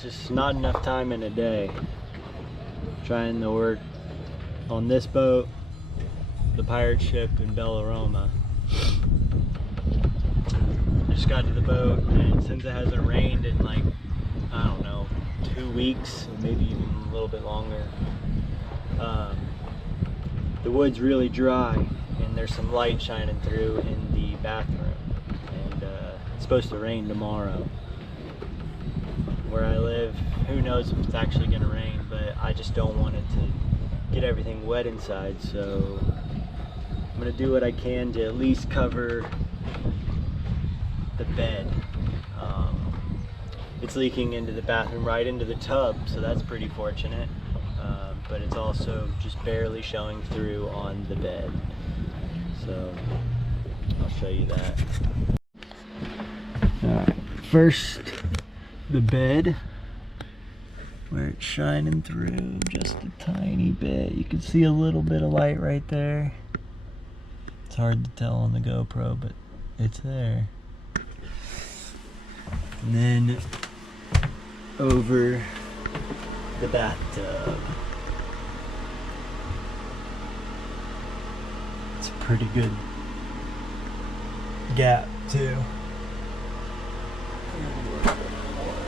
It's just not enough time in a day. Trying to work on this boat, the pirate ship in Bellaroma. I just got to the boat, and since it hasn't rained in like, I don't know, 2 weeks, maybe even a little bit longer, the wood's really dry, and there's some light shining through in the bathroom, and it's supposed to rain tomorrow. Where I live, who knows if it's actually going to rain, but I just don't want it to get everything wet inside, so I'm going to do what I can to at least cover the bed. It's leaking into the bathroom, right into the tub, so that's pretty fortunate, but it's also just barely showing through on the bed, so I'll show you that. Alright, first the bed, where it's shining through just a tiny bit. You can see a little bit of light right there. It's hard to tell on the GoPro, but it's there. And then over the bathtub. It's a pretty good gap too.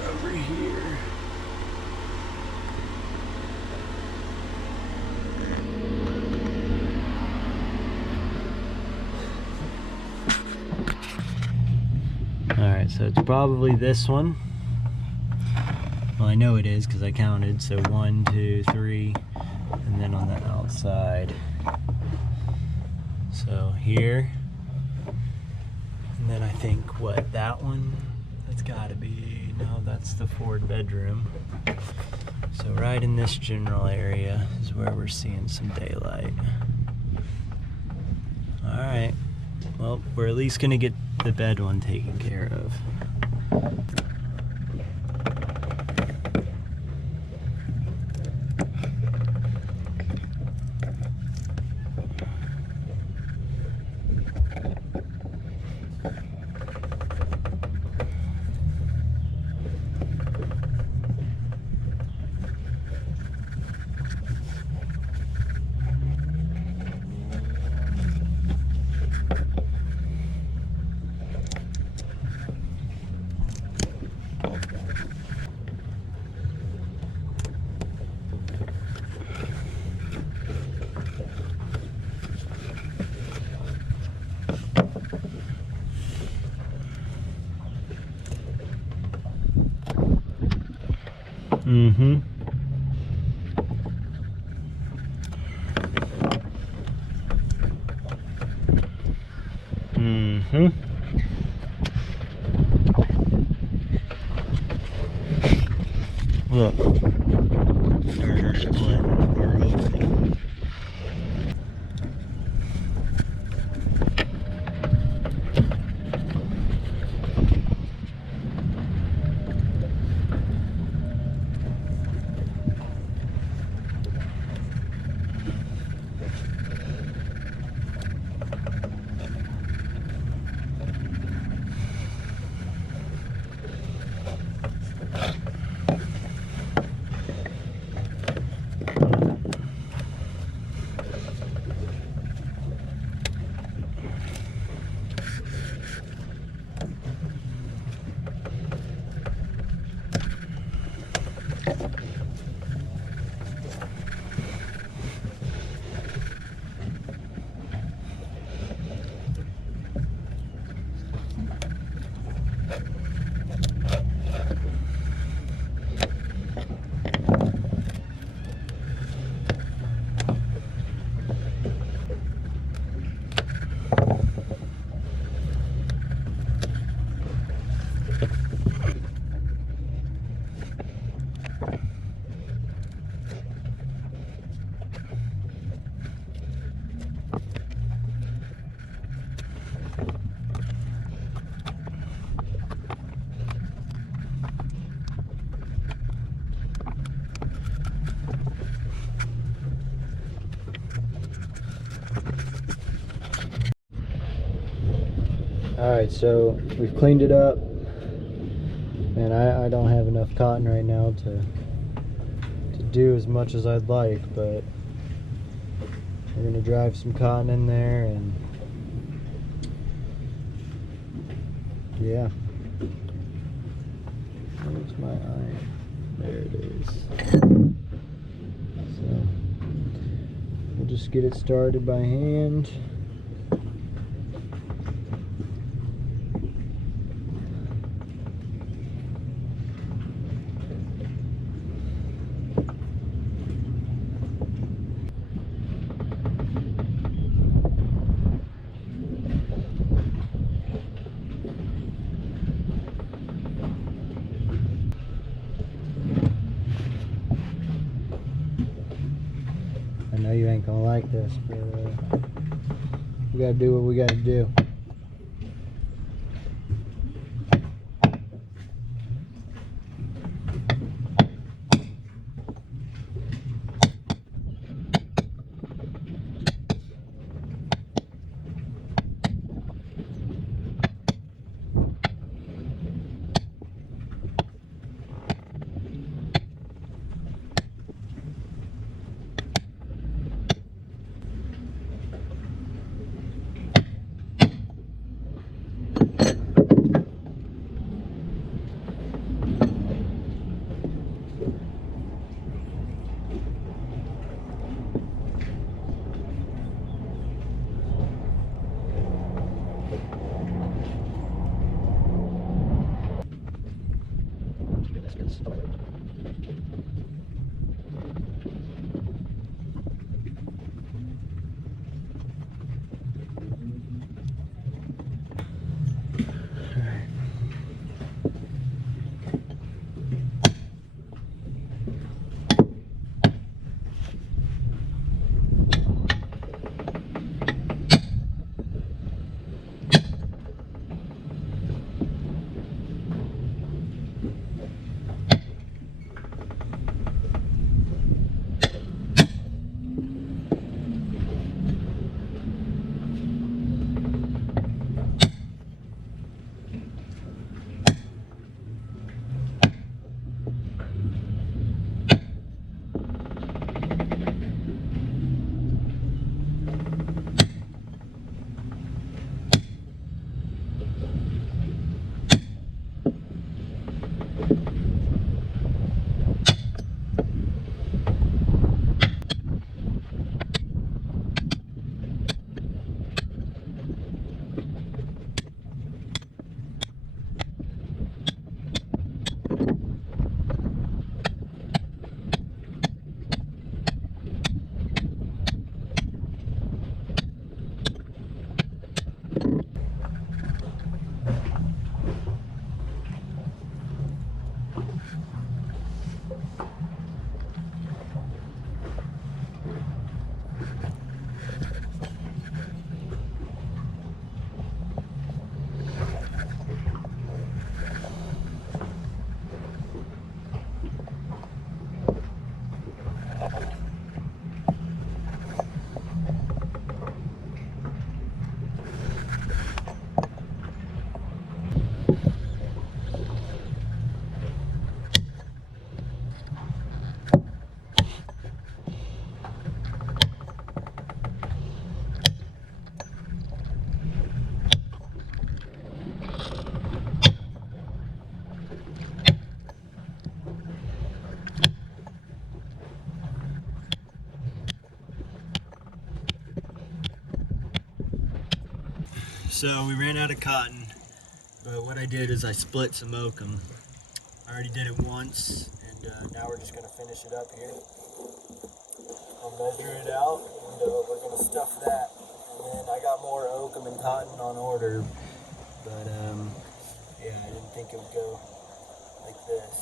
Over here. Alright, so it's probably this one. Well, I know it is because I counted. So 1, 2, 3, and then on the outside. So here. And then I think, what, that one? That's gotta be, no, that's the forward bedroom. So right in this general area is where we're seeing some daylight. Alright, well, we're at least gonna get the bed one taken care of. Mm-hmm. Mm-hmm. Look. There's our split, our opening. Alright, so we've cleaned it up. And I don't have enough cotton right now to do as much as I'd like, but we're gonna drive some cotton in there, and yeah. Where's my iron? There it is. So we'll just get it started by hand. I know you ain't gonna like this, but we gotta do what we gotta do. So we ran out of cotton, but what I did is I split some oakum. I already did it once, and now we're just going to finish it up here. I'll measure it out, and we're going to stuff that. And then I got more oakum and cotton on order, but yeah, I didn't think it would go like this.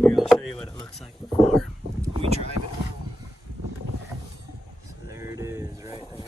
Here, I'll show you what it looks like before we drive it home. So there it is, right there.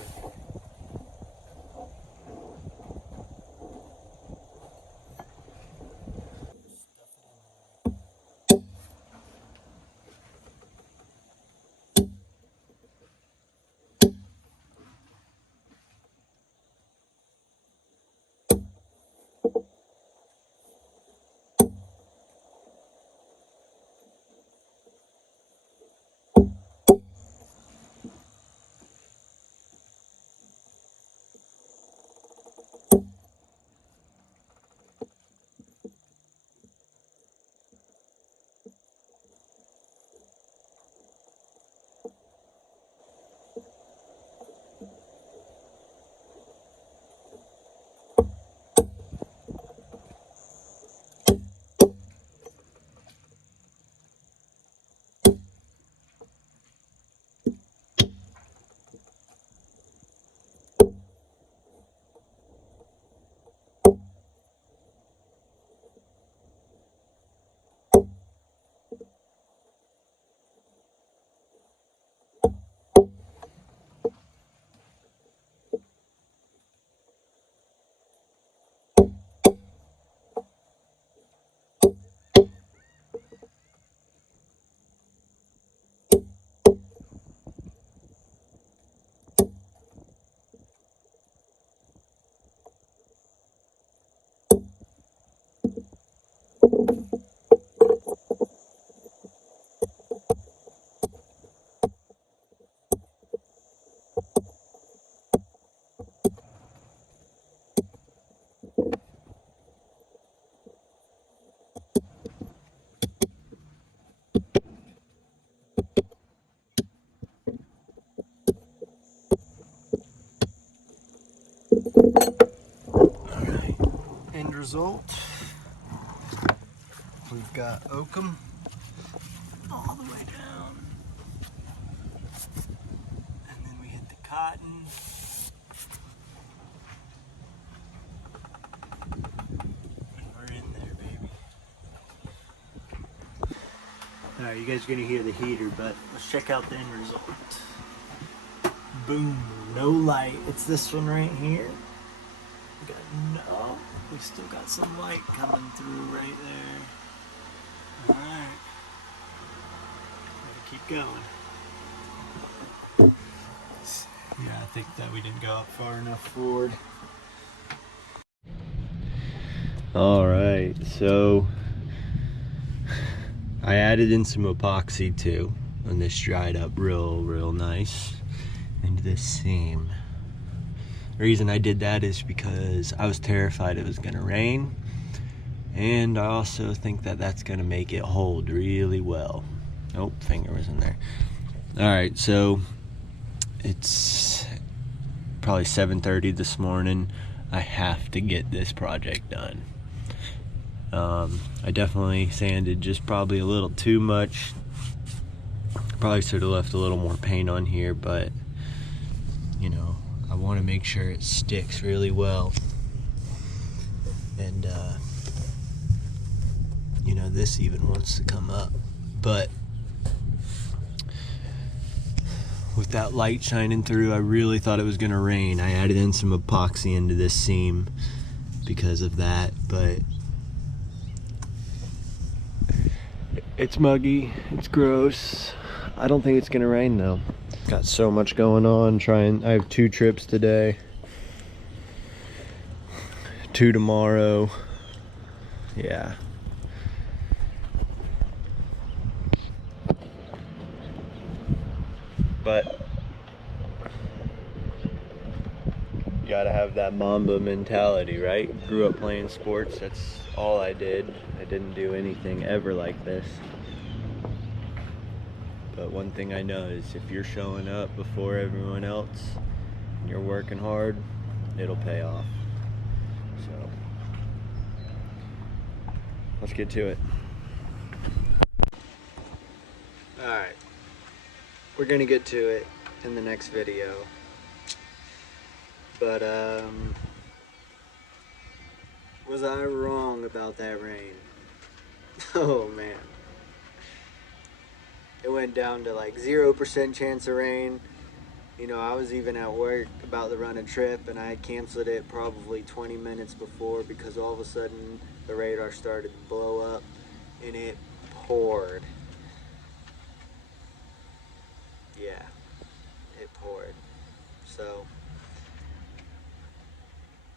Alright, end result. We've got oakum all the way down. And then we hit the cotton. And we're in there, baby. Alright, you guys are gonna hear the heater, but let's check out the end result. Boom, no light. It's this one right here. We got no, we still got some light coming through right there. Alright. Gotta keep going. Yeah, I think that we didn't go up far enough forward. Alright, so I added in some epoxy too, and this dried up real nice into this seam. The reason I did that is because I was terrified it was gonna rain, and I also think that that's gonna make it hold really well. Oh, finger was in there. Alright, so it's probably 7:30 this morning. I have to get this project done. I definitely sanded just probably a little too much. Probably should have left a little more paint on here, but you know, I want to make sure it sticks really well. And you know, this even wants to come up, but with that light shining through, I really thought it was gonna rain. I added in some epoxy into this seam because of that, but it's muggy, it's gross. I don't think it's gonna rain though. Got so much going on. I have 2 trips today, 2 tomorrow. Yeah. But you gotta have that Mamba mentality, right? Grew up playing sports, that's all I did. I didn't do anything ever like this. But one thing I know is if you're showing up before everyone else and you're working hard, it'll pay off. So let's get to it. Alright, we're gonna get to it in the next video. But was I wrong about that rain? Oh man. it went down to like 0% chance of rain. You know, I was even at work about to run a trip, and I canceled it probably 20 minutes before because all of a sudden the radar started to blow up and it poured. Yeah, it poured. So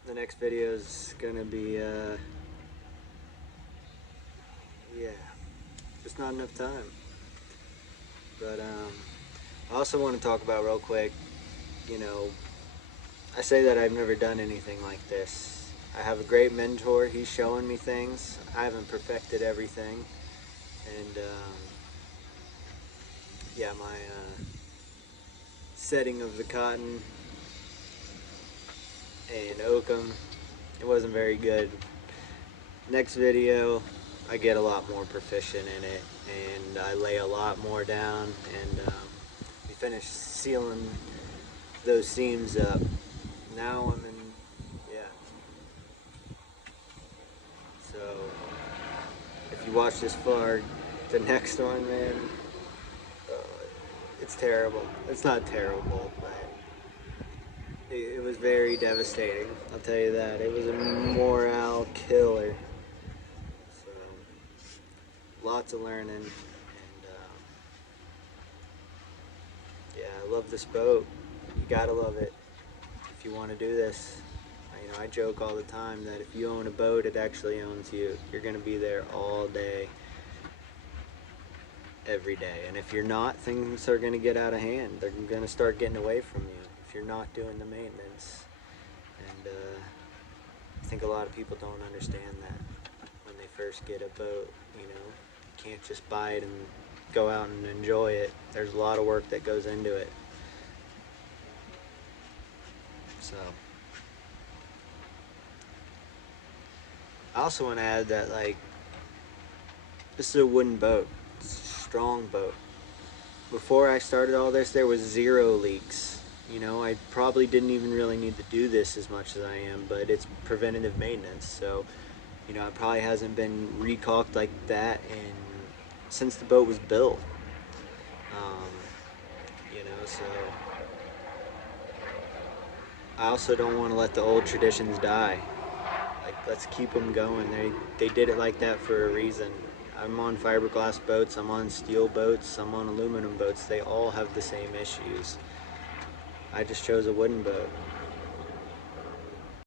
the next video is gonna be yeah, just not enough time. But I also want to talk about real quick, you know, I say that I've never done anything like this. I have a great mentor. He's showing me things. I haven't perfected everything. And yeah, my setting of the cotton and oakum, it wasn't very good. Next video, I get a lot more proficient in it, and I lay a lot more down, and we finish sealing those seams up. Now I'm in, yeah. So if you watch this far, the next one, man, it's terrible. It's not terrible, but it was very devastating. I'll tell you that. It was a morale killer. So lots of learning, and yeah, I love this boat. You gotta love it if you want to do this. You know, I joke all the time that if you own a boat, it actually owns you. You're gonna be there all day, every day. And if you're not, things are gonna get out of hand. They're gonna start getting away from you if you're not doing the maintenance. And I think a lot of people don't understand that when they first get a boat. You know, you can't just buy it and go out and enjoy it. There's a lot of work that goes into it. So I also want to add that, like, this is a wooden boat. It's a strong boat. Before I started all this, there was 0 leaks. You know, I probably didn't even really need to do this as much as I am, but it's preventative maintenance. So, you know, it probably hasn't been recaulked like that since the boat was built. You know, so I also don't want to let the old traditions die. Like, let's keep them going. They did it like that for a reason. I'm on fiberglass boats, I'm on steel boats, I'm on aluminum boats. They all have the same issues. I just chose a wooden boat.